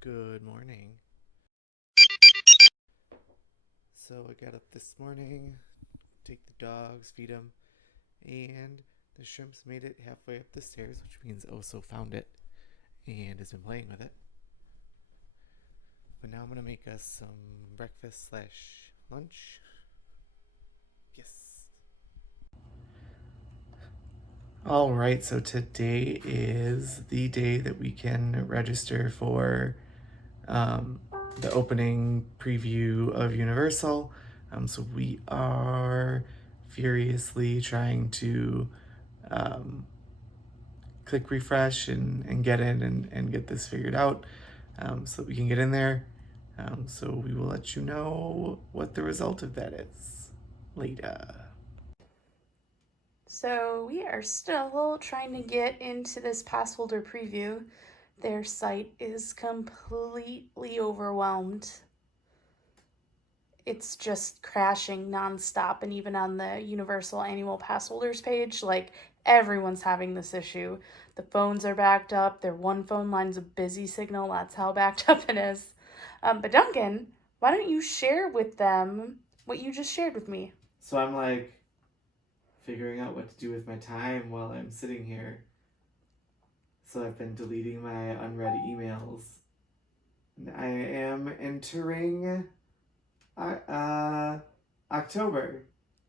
Good morning. So I got up this morning, take the dogs, feed them, and the shrimps made it halfway up the stairs, which means Oso found it and has been playing with it. But now I'm gonna make us some breakfast slash lunch. Yes. All right, so today is the day that we can register for um, the opening preview of Universal. So we are furiously trying to um, click refresh and get in and get this figured out so that we can get in there. So we will let you know what the result of that is later. So we are still trying to get into this pass holder preview. Their site is completely overwhelmed. It's just crashing nonstop, and even on the Universal Annual Pass holders page, like everyone's having this issue. The phones are backed up. Their one phone line's a busy signal. That's how backed up it is. But Duncan, why don't you share with them what you just shared with me? So I'm like figuring out what to do with my time while I'm sitting here. So I've been deleting my unread emails. And I am entering October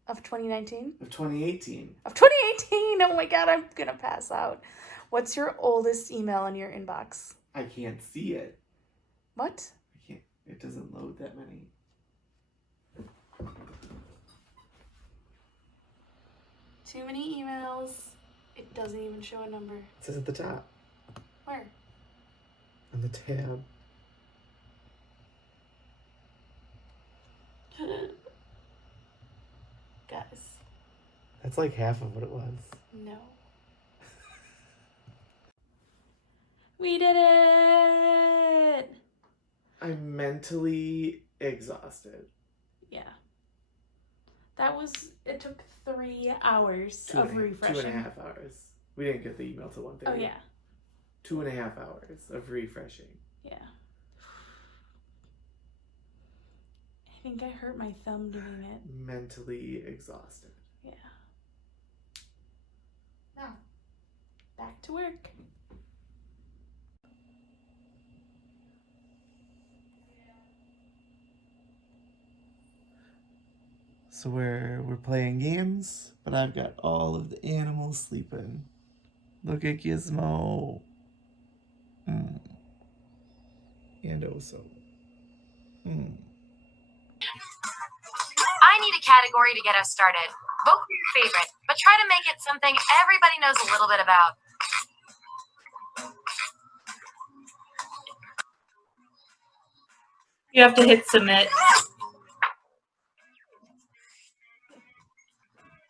Of 2019? of 2018. Of 2018! Oh my god, I'm gonna pass out. What's your oldest email in your inbox? I can't see it. What? I can't. It doesn't load that many. Too many emails. It doesn't even show a number. It says at the top Where? on the tab. Guys, That's like half of what it was. no. We did it! I'm mentally exhausted. Yeah. It took 3 hours of refreshing. 2.5 hours. We didn't get the email till 1:30. Oh, yeah. 2.5 hours of refreshing. Yeah. I think I hurt my thumb doing it. Mentally exhausted. Yeah. Now, back to work. So we're playing games, but I've got all of the animals sleeping. Look at Gizmo. And Oso. I need a category to get us started. Vote for your favorite, but try to make it something everybody knows a little bit about. You have to hit submit.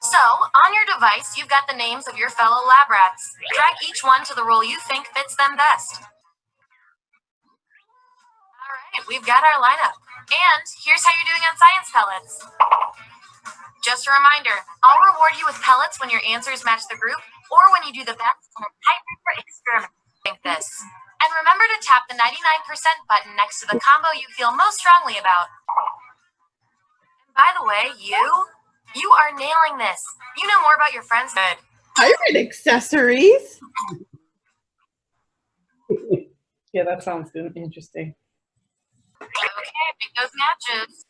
So, on your device, you've got the names of your fellow lab rats. Drag each one to the role you think fits them best. Alright, we've got our lineup. And here's how you're doing on science pellets. Just a reminder, I'll reward you with pellets when your answers match the group, or when you do the best in a tiebreaker experiment like this. And remember to tap the 99% button next to the combo you feel most strongly about. And by the way, you are nailing this. You know more about your friends. Good. Pirate accessories. Yeah, that sounds good. Interesting. Okay, make those matches.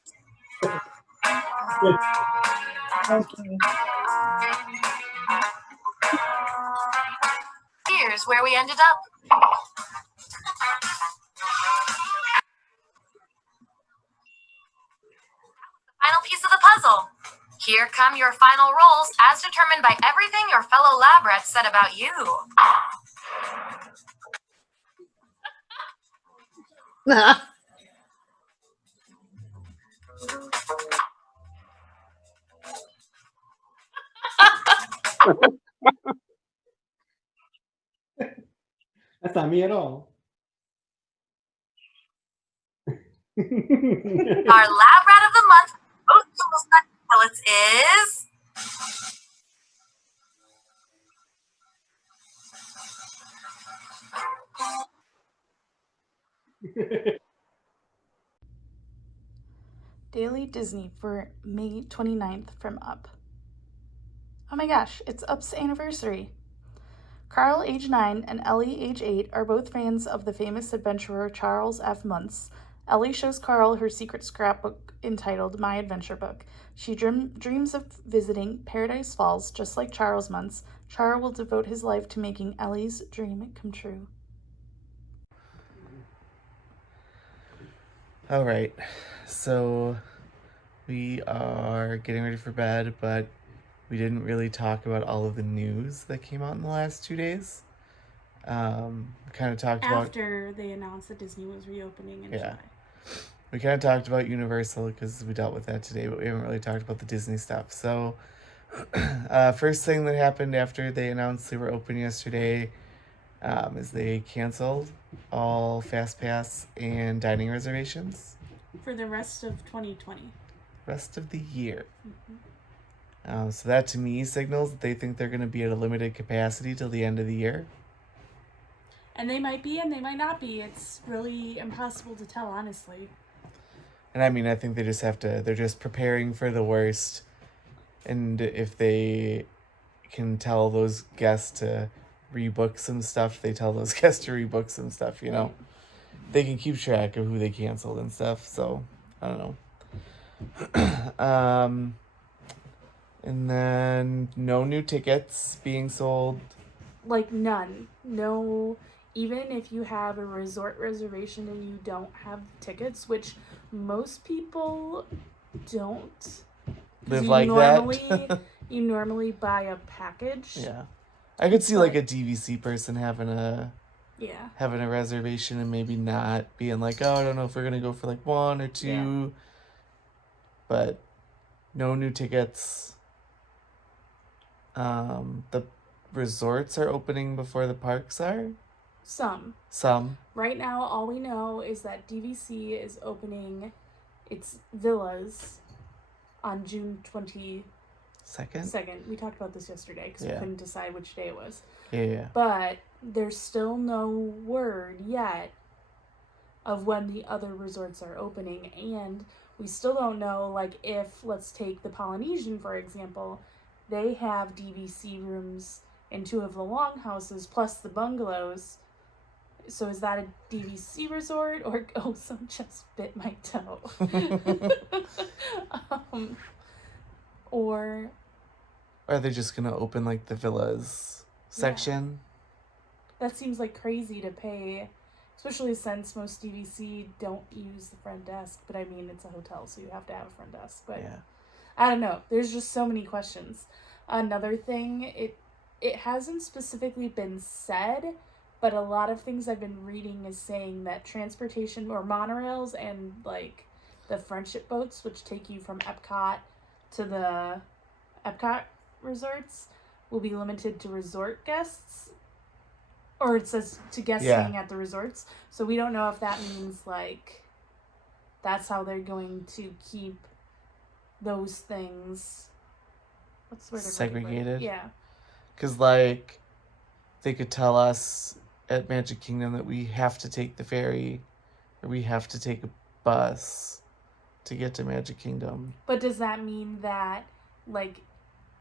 Okay. Here's where we ended up. Final piece of the puzzle. Here come your final rolls as determined by everything your fellow lab rats said about you. That's not me at all. Our lab rat of the month, most pellets is Daily Disney for May 29th from Up. Oh my gosh, it's Up's anniversary. Carl, age 9, and Ellie, age 8, are both fans of the famous adventurer Charles F. Muntz. Ellie shows Carl her secret scrapbook entitled My Adventure Book. She dreams of visiting Paradise Falls just like Charles Muntz. Charles will devote his life to making Ellie's dream come true. All right, so we are getting ready for bed, but we didn't really talk about all of the news that came out in the last 2 days. We kind of talked about After they announced that Disney was reopening in Yeah. July. we kind of talked about Universal because we dealt with that today, but we haven't really talked about the Disney stuff. So, first thing that happened after they announced they were open yesterday is they canceled all Fast Pass and dining reservations For the rest of 2020. rest of the year. So that to me signals that they think they're going to be at a limited capacity till the end of the year. And they might be and they might not be. It's really impossible to tell, honestly. And I mean, I think they just have to, they're just preparing for the worst. And if they can tell those guests to rebook some stuff, they tell those guests to rebook some stuff, you know. They can keep track of who they canceled and stuff, so I don't know. And then no new tickets being sold. Like none. No, even if you have a resort reservation and you don't have tickets, which most people don't. 'Cause Live you like normally, that. you normally buy a package. Yeah. I could see like a DVC person having a Yeah. reservation and maybe not being like, oh, I don't know if we're gonna go for like 1 or 2. Yeah. But no new tickets. The resorts are opening before the parks are. Some. Right now, all we know is that DVC is opening its villas on June 22nd. We talked about this yesterday because we couldn't decide which day it was. Yeah. But there's still no word yet of when the other resorts are opening, and we still don't know, like, if, let's take the Polynesian, for example, they have DVC rooms in 2 of the longhouses plus the bungalows. So is that a DVC resort, or someone just bit my toe? Or are they just gonna open like the villas section? That seems like crazy to pay, especially since most DVC don't use the front desk. But I mean, it's a hotel, so you have to have a front desk. But I don't know. There's just so many questions. Another thing, it hasn't specifically been said, but a lot of things I've been reading is saying that transportation or monorails and like the friendship boats, which take you from Epcot to the Epcot resorts, will be limited to resort guests. Or it says to guests staying at the resorts. So we don't know if that means like that's how they're going to keep those things. What's the word? Segregated? Yeah. Because like they could tell us at Magic Kingdom that we have to take the ferry or we have to take a bus to get to Magic Kingdom. But does that mean that, like,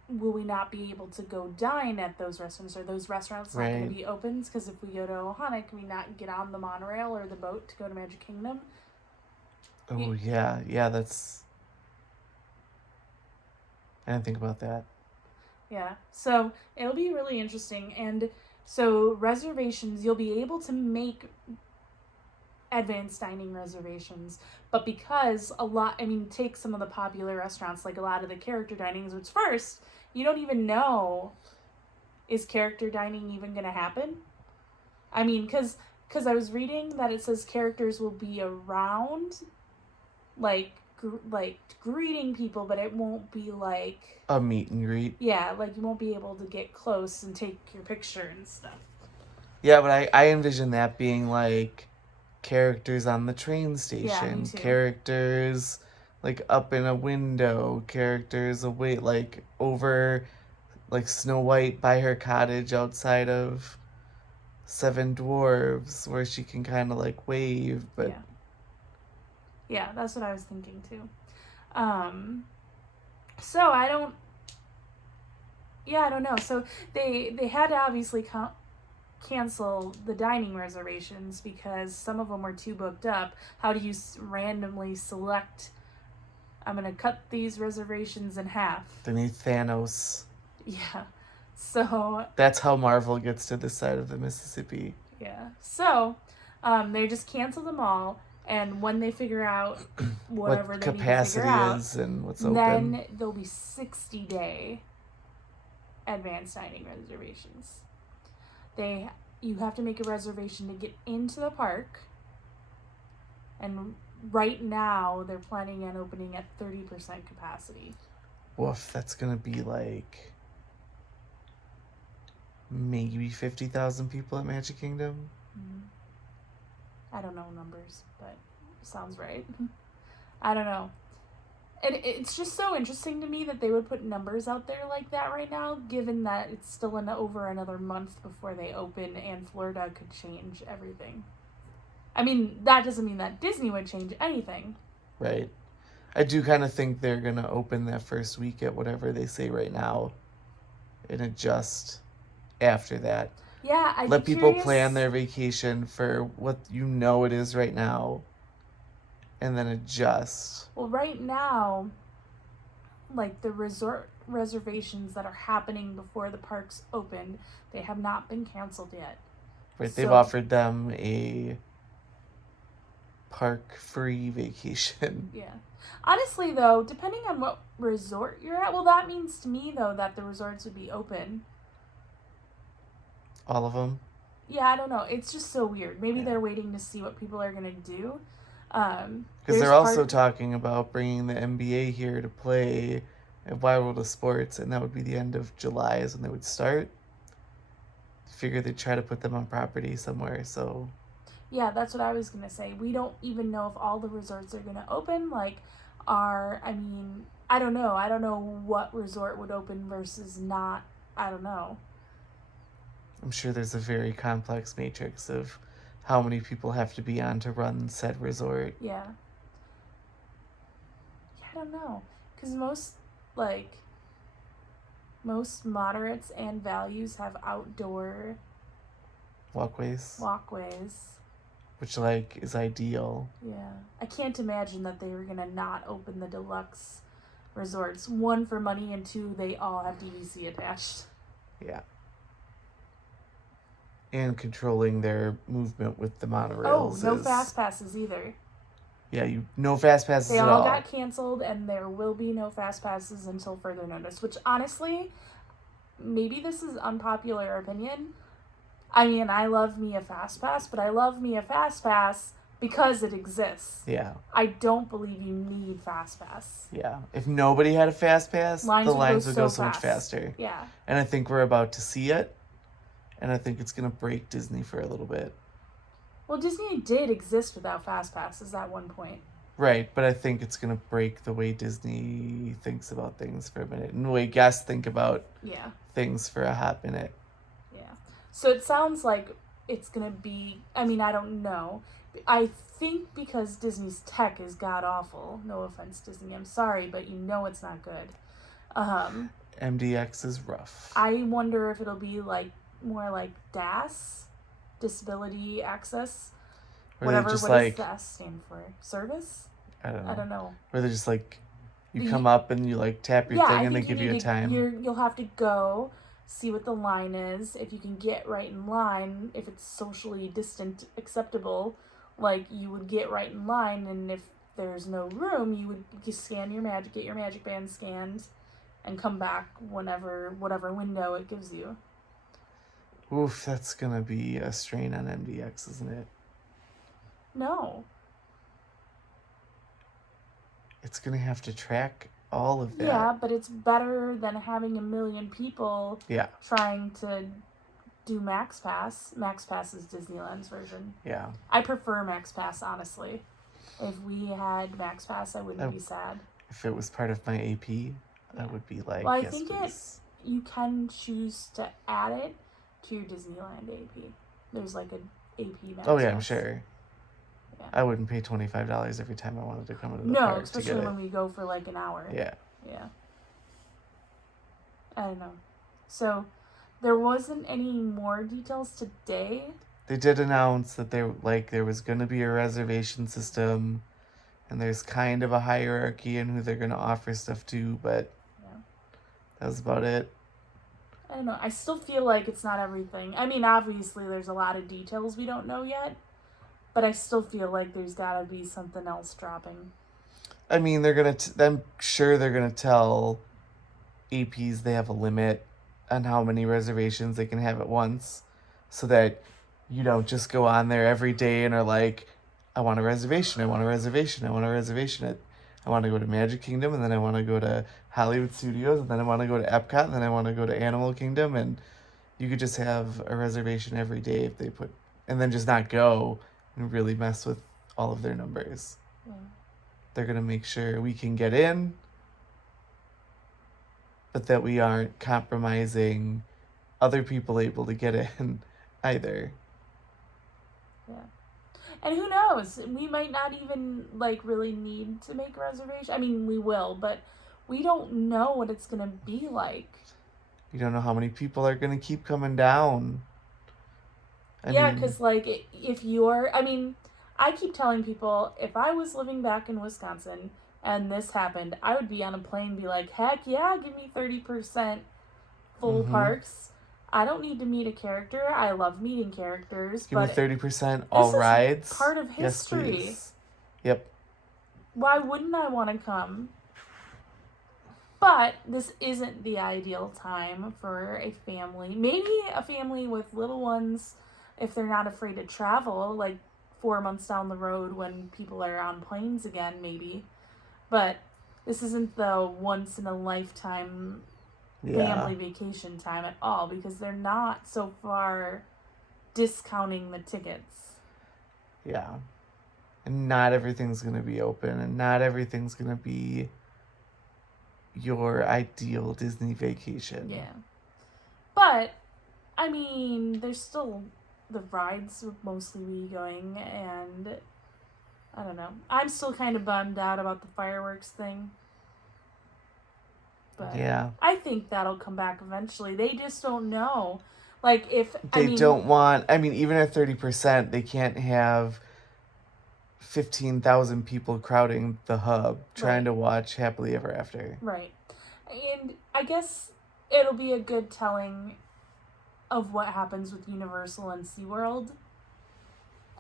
will we not be able to go dine at those restaurants? Are those restaurants not going to be open? Because if we go to Ohana, can we not get on the monorail or the boat to go to Magic Kingdom? Oh, yeah, that's... I didn't think about that. Yeah, so it'll be really interesting. And so reservations, you'll be able to make advanced dining reservations, but because take some of the popular restaurants, like a lot of the character dinings, which first, you don't even know, is character dining even going to happen? I mean, because I was reading that it says characters will be around, like greeting people, but it won't be like a meet and greet. Yeah, like you won't be able to get close and take your picture and stuff. Yeah, but I envision that being like characters on the train station, characters like up in a window, characters away, like over, like Snow White by her cottage outside of Seven Dwarves where she can kind of like wave, but yeah, that's what I was thinking too. So I don't know. So they had to obviously cancel the dining reservations because some of them were too booked up. How do you randomly select? I'm gonna cut these reservations in half. they need Thanos. Yeah. So That's how Marvel gets to this side of the Mississippi. yeah. So they just cancel them all, and when they figure out whatever what they capacity need to figure out, is and what's open. then there'll be 60-day advanced dining reservations. You have to make a reservation to get into the park, and right now they're planning on opening at 30% capacity. Woof, that's gonna be like maybe 50,000 people at Magic Kingdom. I don't know numbers, but sounds right. I don't know. And it's just so interesting to me that they would put numbers out there like that right now, given that it's still over another month before they open and Florida could change everything. I mean, that doesn't mean that Disney would change anything. Right. I do kind of think they're going to open that first week at whatever they say right now and adjust after that. Yeah, Let people plan their vacation for what you know it is right now and then adjust. Well, right now, like the resort reservations that are happening before the parks open, they have not been canceled yet. Right, they've offered them a park-free vacation. Yeah. Honestly, though, depending on what resort you're at, well, that means to me, though, that the resorts would be open. All of them? Yeah, I don't know. It's just so weird. Maybe they're waiting to see what people are going to do. Because they're also talking about bringing the NBA here to play at Wide World of Sports, and that would be the end of July is when they would start. Figure they'd try to put them on property somewhere, so... Yeah, that's what I was going to say. We don't even know if all the resorts are going to open. I don't know. I don't know what resort would open versus not. I don't know. I'm sure there's a very complex matrix of how many people have to be on to run said resort. Yeah. I don't know. Because most moderates and values have outdoor walkways. Which, is ideal. Yeah. I can't imagine that they were going to not open the deluxe resorts. One, for money, and two, they all have DVC attached. Yeah. And controlling their movement with the monorails. Oh, no fast passes either. Yeah, no fast passes at all. They all got canceled, and there will be no fast passes until further notice, which honestly, maybe this is unpopular opinion. I mean, I love me a fast pass, but I love me a fast pass because it exists. Yeah. I don't believe you need fast pass. Yeah. If nobody had a fast pass, the lines would go so much faster. Yeah. And I think we're about to see it. And I think it's going to break Disney for a little bit. Well, Disney did exist without fast passes at one point. Right, but I think it's going to break the way Disney thinks about things for a minute. And the way guests think about things for a hot minute. Yeah. So it sounds like it's going to be... I mean, I don't know. I think because Disney's tech is god-awful. No offense, Disney. I'm sorry, but you know it's not good. MDX is rough. I wonder if it'll be more like DAS, Disability Access, whatever. What does DAS stand for? Service? I don't know. Where they're just you come up and you tap your thing and they give you a time. You'll have to go see what the line is. If you can get right in line, if it's socially distant acceptable, you would get right in line, and if there's no room, you would scan your magic, get your magic band scanned, and come back whatever window it gives you. Oof, that's going to be a strain on MDX, isn't it? No. It's going to have to track all of that. Yeah, but it's better than having a million people trying to do Max Pass. Max Pass is Disneyland's version. Yeah. I prefer Max Pass, honestly. If we had Max Pass, I wouldn't be sad. If it was part of my AP, I would be well, I yes, think please. you can choose to add it to your Disneyland AP. There's like a AP math Oh, yeah, I'm test. sure. Yeah. I wouldn't pay $25 every time I wanted to come into the No, park to especially get it. when we go for like an hour. Yeah. Yeah. I don't know. So, there wasn't any more details today. They did announce that there was going to be a reservation system, and there's kind of a hierarchy in who they're going to offer stuff to, but Yeah. that was about it. I don't know. I still feel like it's not everything. I mean, obviously, there's a lot of details we don't know yet, but I still feel like there's got to be something else dropping. I mean, I'm sure they're going to tell APs they have a limit on how many reservations they can have at once, so that you don't just go on there every day and are like, I want a reservation, I want a reservation, I want a reservation. I want to go to Magic Kingdom, and then I want to go to Hollywood Studios, and then I want to go to Epcot, and then I want to go to Animal Kingdom, and you could just have a reservation every day if they put, and then just not go and really mess with all of their numbers. Yeah. They're going to make sure we can get in, but that we aren't compromising other people able to get in either. Yeah. And who knows? We might not even like really need to make a reservation. I mean, we will, but we don't know what it's going to be like. You don't know how many people are going to keep coming down. I Yeah, mean, because like if you're, I mean, I keep telling people if I was living back in Wisconsin and this happened, I would be on a plane and be like, heck yeah, give me 30% full Mhm. parks. I don't need to meet a character. I love meeting characters. give me but 30% all this is rides. part of Yes, history. please. Yep. Why wouldn't I want to come? But this isn't the ideal time for a family. Maybe a family with little ones, if they're not afraid to travel, like 4 months down the road when people are on planes again, maybe. But this isn't the once in a lifetime family vacation time at all, because they're not so far discounting the tickets. Yeah. And not everything's going to be open, and not everything's going to be your ideal Disney vacation. Yeah. But, I mean, there's still the rides would mostly be going, and I don't know. I'm still kind of bummed out about the fireworks thing. But Yeah. I think that'll come back eventually. They just don't know. Like, if, don't want, even at 30%, they can't have 15,000 people crowding the hub trying to watch Happily Ever After. Right. And I guess it'll be a good telling of what happens with Universal and SeaWorld.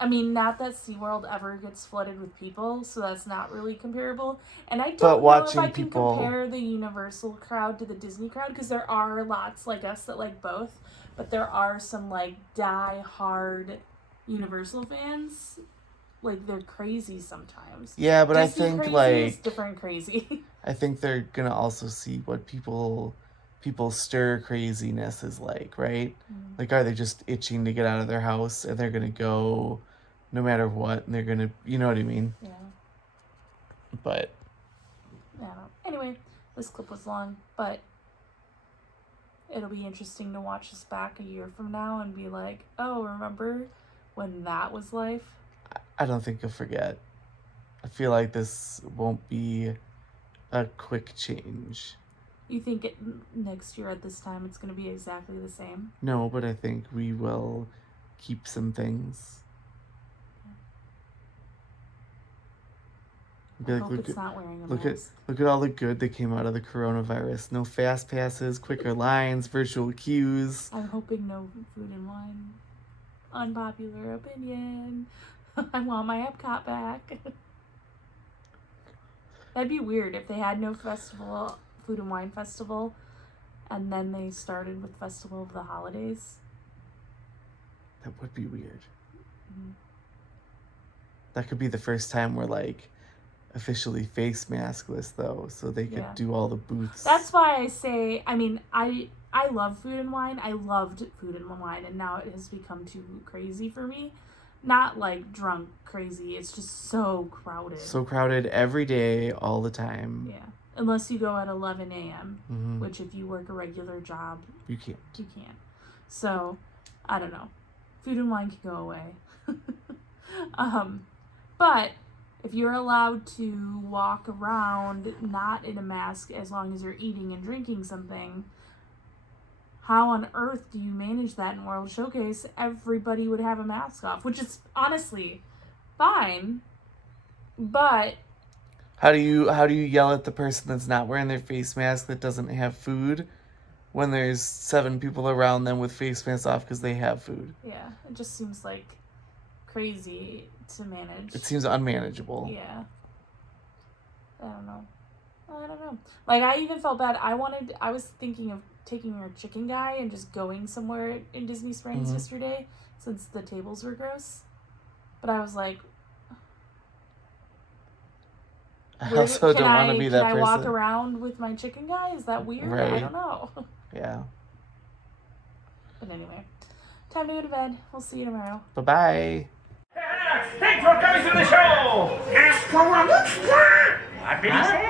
I mean, not that SeaWorld ever gets flooded with people, so that's not really comparable. And I don't know if I can compare the Universal crowd to the Disney crowd, because there are lots like us that like both, but there are some like die-hard Universal fans. Like, they're crazy sometimes. Yeah, but Disney I think crazy like is different crazy. I think they're gonna also see what people's stir craziness is like, right? Mm. Like, are they just itching to get out of their house and they're gonna go no matter what, and they're gonna, you know what I mean? Yeah. But Yeah. Anyway, this clip was long, but it'll be interesting to watch this back a year from now and be like, oh, remember when that was life? I don't think you'll forget. I feel like this won't be a quick change. You think next year at this time it's going to be exactly the same? No, but I think we will keep some things. I hope it's not wearing a mask. Look at all the good that came out of the coronavirus. No fast passes, quicker lines, virtual queues. I'm hoping no food and wine. Unpopular opinion. I want my Epcot back. That'd be weird if they had no festival, food and wine festival, and then they started with Festival of the Holidays. That would be weird. Mm-hmm. That could be the first time we're like officially face maskless though, so they could do all the booths. That's why I say, I love food and wine. I loved food and wine, and now it has become too crazy for me. Not like drunk crazy, it's just so crowded. So crowded every day, all the time. Yeah. Unless you go at 11 a.m., mm-hmm. which if you work a regular job, you can't. So, I don't know. food and wine can go away. But if you're allowed to walk around not in a mask as long as you're eating and drinking something, how on earth do you manage that in World Showcase? Everybody would have a mask off, which is honestly fine, but How do you yell at the person that's not wearing their face mask that doesn't have food when there's 7 people around them with face masks off because they have food? yeah, it just seems like crazy to manage. It seems unmanageable. Yeah. I don't know. Like, I even felt bad. I was thinking of taking our chicken guy and just going somewhere in Disney Springs yesterday since the tables were gross. But I was like, I also don't want to be that person. Can I walk around with my chicken guy? Is that weird? Right. I don't know. Yeah. But anyway, time to go to bed. We'll see you tomorrow. Bye-bye. Thanks for coming to the show! What did you say?